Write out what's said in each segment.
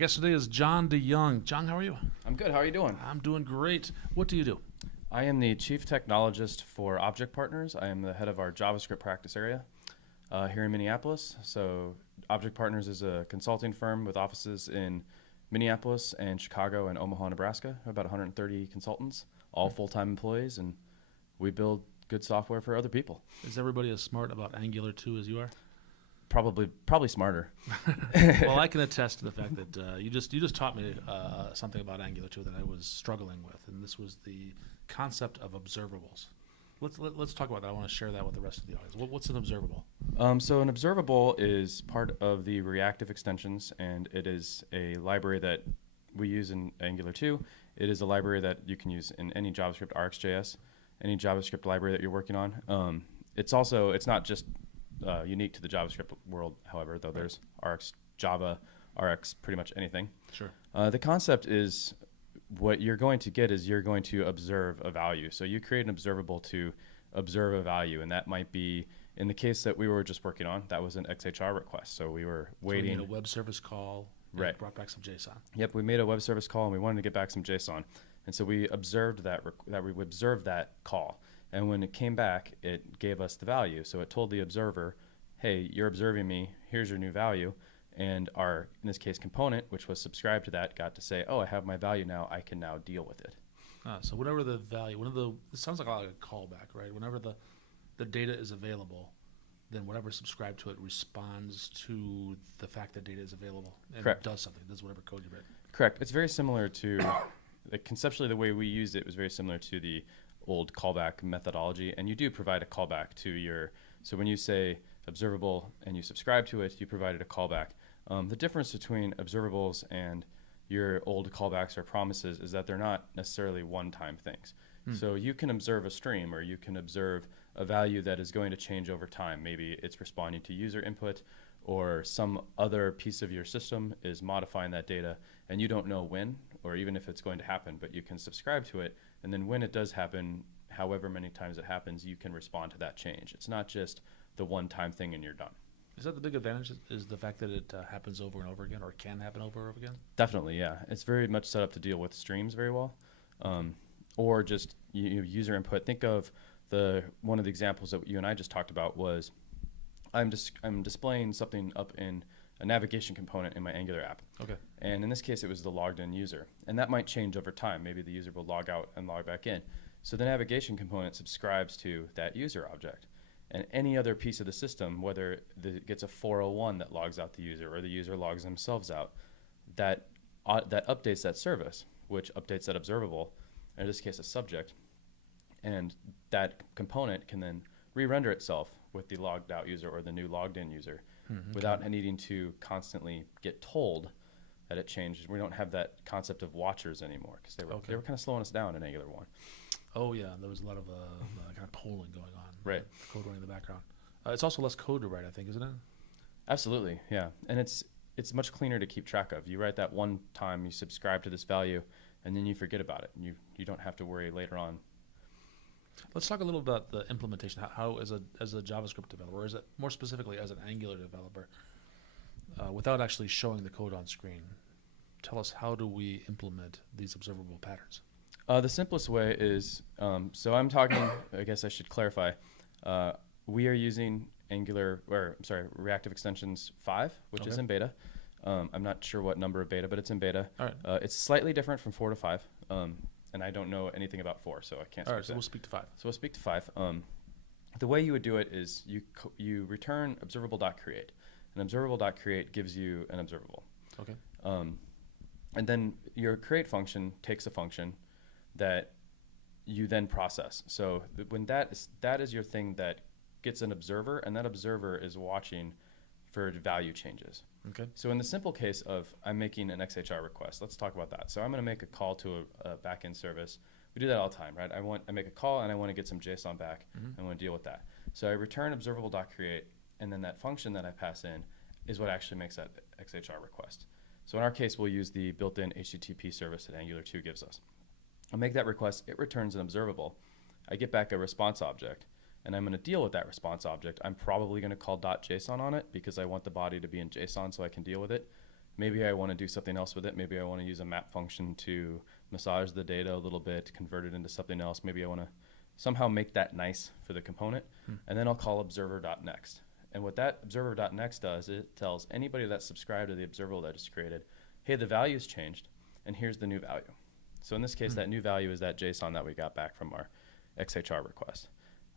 guest today is John DeJong. John, how are you? I'm good. How are you doing? I'm doing great. What do you do? I am the Chief Technologist for Object Partners. I am the head of our JavaScript practice area here in Minneapolis. So Object Partners is a consulting firm with offices in Minneapolis and Chicago and Omaha, Nebraska. About 130 consultants, all full-time employees, and we build good software for other people. Is everybody as smart about Angular 2 as you are? Probably smarter. Well, I can attest to the fact that you just taught me something about Angular 2 that I was struggling with, and this was the concept of observables. Let's talk about that. I want to share that with the rest of the audience. What's an observable? So an observable is part of the reactive extensions, and it is a library that we use in Angular 2. It is a library that you can use in any JavaScript RxJS, any JavaScript library that you're working on. It's not just unique to the JavaScript world, however, though there's Rx, Java, Rx, pretty much anything. Sure. The concept is what you're going to get is you're going to observe a value. So you create an observable to observe a value, and that might be, in the case that we were just working on, that was an XHR request. So we were waiting. So we made a web service call and Right. brought back some JSON. Yep, we made a web service call, and we wanted to get back some JSON. And so we observed that we observed that call. And when it came back, it gave us the value. So it told the observer, hey, you're observing me, here's your new value. And our, in this case, component, which was subscribed to that, got to say, oh, I have my value now, I can now deal with it. So whenever the value, it sounds like a callback, right? Whenever the data is available, then whatever subscribed to it responds to the fact that data is available and Correct. does something, does whatever code you write. Correct. It's very similar to, conceptually, the way we used it was very similar to the old callback methodology. And you do provide a callback to your, so when you say observable and you subscribe to it, you provided a callback. The difference between observables and your old callbacks or promises is that they're not necessarily one-time things. So you can observe a stream, or you can observe a value that is going to change over time. Maybe it's responding to user input, or some other piece of your system is modifying that data, and you don't know when, or even if it's going to happen, but you can subscribe to it, and then when it does happen, however many times it happens, you can respond to that change. It's not just the one-time thing and you're done. Is that the big advantage, is the fact that it happens over and over again, or can happen over and over again? Definitely, yeah. It's very much set up to deal with streams very well, or just user input. Think of one of the examples that you and I just talked about was I'm displaying something up in a navigation component in my Angular app. Okay. And in this case, it was the logged in user. And that might change over time. Maybe the user will log out and log back in. So the navigation component subscribes to that user object. And any other piece of the system, whether it gets a 401 that logs out the user or the user logs themselves out, that updates that service, which updates that observable, in this case a subject, and that component can then re-render itself with the logged out user or the new logged in user without needing to constantly get told that it changed. We don't have that concept of watchers anymore because they were kind of slowing us down in Angular 1. Oh yeah, there was a lot of kind of polling going on. Right. Code running in the background. It's also less code to write, I think, isn't it? Absolutely, yeah. And it's much cleaner to keep track of. You write that one time, you subscribe to this value, and then you forget about it. And you don't have to worry later on. Let's talk a little about the implementation. How as a JavaScript developer, or is it more specifically as an Angular developer, without actually showing the code on screen, tell us, how do we implement these observable patterns? The simplest way is, so I'm talking, I guess I should clarify, we are using Reactive Extensions 5, which is in beta. I'm not sure what number of beta, but it's in beta. All right. It's slightly different from 4 to 5, and I don't know anything about 4, so I can't speak All right, to so that. we'll speak to 5. So we'll speak to 5. The way you would do it is you return observable.create. And observable.create gives you an observable. Okay. And then your create function takes a function that you then process. So when that is your thing that gets an observer, and that observer is watching for value changes. Okay. So in the simple case of I'm making an XHR request, let's talk about that. So I'm going to make a call to a backend service. We do that all the time, right? I make a call and I want to get some JSON back. I want to deal with that. So I return observable.create, and then that function that I pass in is what actually makes that XHR request. So in our case, we'll use the built-in HTTP service that Angular 2 gives us. I'll make that request. It returns an observable. I get back a response object, and I'm going to deal with that response object. I'm probably going to call .json on it because I want the body to be in JSON so I can deal with it. Maybe I want to do something else with it. Maybe I want to use a map function to massage the data a little bit, convert it into something else. Maybe I want to somehow make that nice for the component. And then I'll call observer.next. And what that observer.next does, it tells anybody that's subscribed to the observable that I just created, hey, the value's changed, and here's the new value. So in this case, that new value is that JSON that we got back from our XHR request.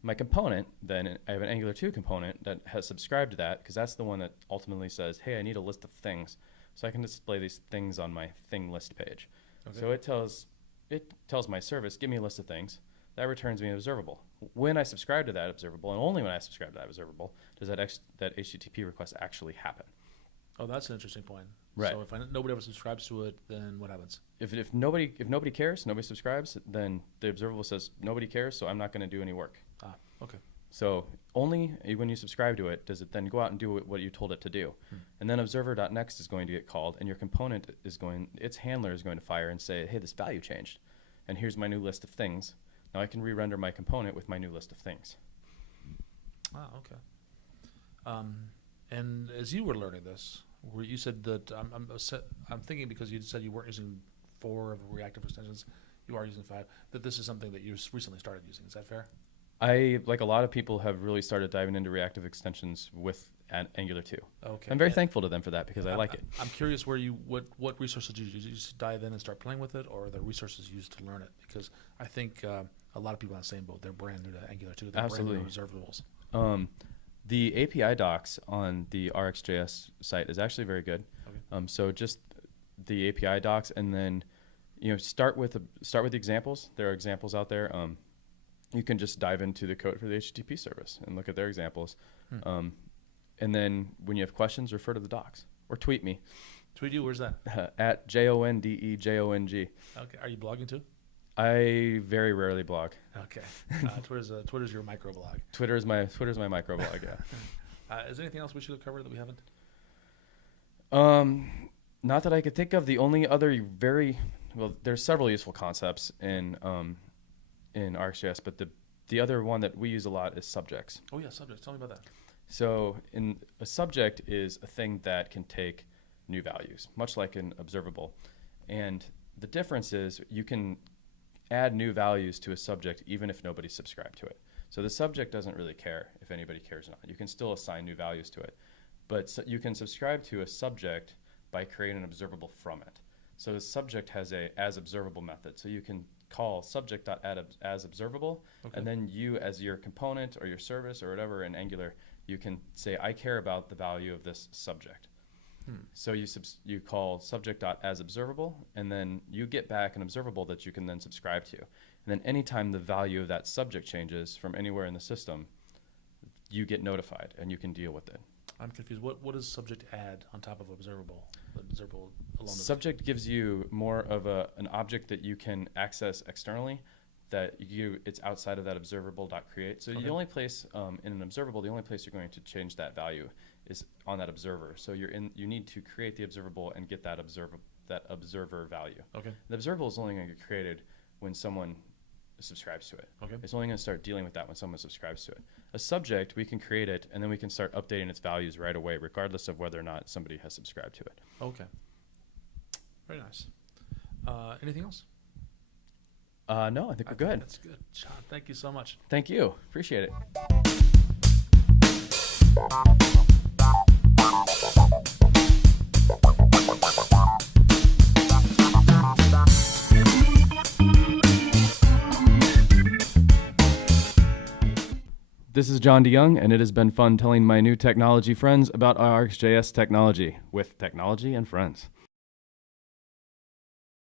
My component, then I have an Angular 2 component that has subscribed to that, because that's the one that ultimately says, hey, I need a list of things, so I can display these things on my thing list page. Okay. So it tells my service, give me a list of things. That returns me an observable. When I subscribe to that observable, and only when I subscribe to that observable, does that HTTP request actually happen. Oh, that's an interesting point. Right. So if nobody ever subscribes to it, then what happens? If nobody cares, nobody subscribes, then the observable says nobody cares, so I'm not going to do any work. Ah, okay. So only when you subscribe to it does it then go out and do what you told it to do. And then observer.next is going to get called, and your component its handler is going to fire and say, hey, this value changed, and here's my new list of things. Now I can re-render my component with my new list of things. Ah, okay. And as you were learning this, where you said that I'm thinking, because you said you weren't using 4 of the reactive extensions, you are using 5. That this is something that you recently started using. Is that fair? I, like a lot of people, have really started diving into reactive extensions with Angular 2. Okay. I'm very thankful to them for that, because I like it. I'm curious what resources did you use? Did you just dive in and start playing with it, or are there resources used to learn it? Because I think a lot of people on the same boat. They're brand new to Angular 2. They're Absolutely. brand new to observables. The API docs on the RxJS site is actually very good. Okay. So just the API docs, and then start with the examples. There are examples out there. You can just dive into the code for the HTTP service and look at their examples. And then when you have questions, refer to the docs or tweet me. Tweet you? Where's that? At JONDEJONG. Okay. Are you blogging too? I very rarely blog. Okay. Twitter's your microblog. Twitter's my microblog. Yeah. Is there anything else we should have covered that we haven't? Not that I could think of. The only other there's several useful concepts in RxJS, but the other one that we use a lot is subjects. Oh yeah, subjects. Tell me about that. So a subject is a thing that can take new values, much like an observable. And the difference is you can add new values to a subject even if nobody subscribed to it. So the subject doesn't really care if anybody cares or not. You can still assign new values to it. But you can subscribe to a subject by creating an observable from it. So the subject has a asObservable method. So you can call subject.addAsObservable, okay. And then you, as your component or your service or whatever in Angular, you can say, I care about the value of this subject. So you call subject.asObservable, and then you get back an observable that you can then subscribe to. And then anytime the value of that subject changes from anywhere in the system, you get notified and you can deal with it. I'm confused. What does subject add on top of observable? Observable alone. Subject gives you more of an object that you can access externally, that it's outside of that observable.create. So the only place in an observable, the only place you're going to change that value is on that observer. So you need to create the observable and get that observer value. Okay. The observable is only going to get created when someone subscribes to it. Okay. It's only going to start dealing with that when someone subscribes to it. A subject, we can create it, and then we can start updating its values right away, regardless of whether or not somebody has subscribed to it. Okay. Very nice. Anything else? No, I think we're good. That's good. John, thank you so much. Thank you. Appreciate it. This is John DeJong, and it has been fun telling my new technology friends about RxJS technology with technology and friends.